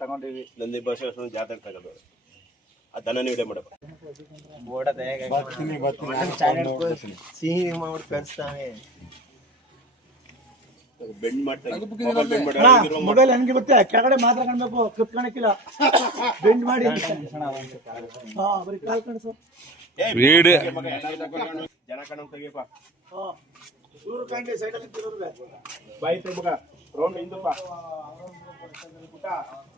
तक नंदी बसवेश्वर जैतक तक जनकण्डप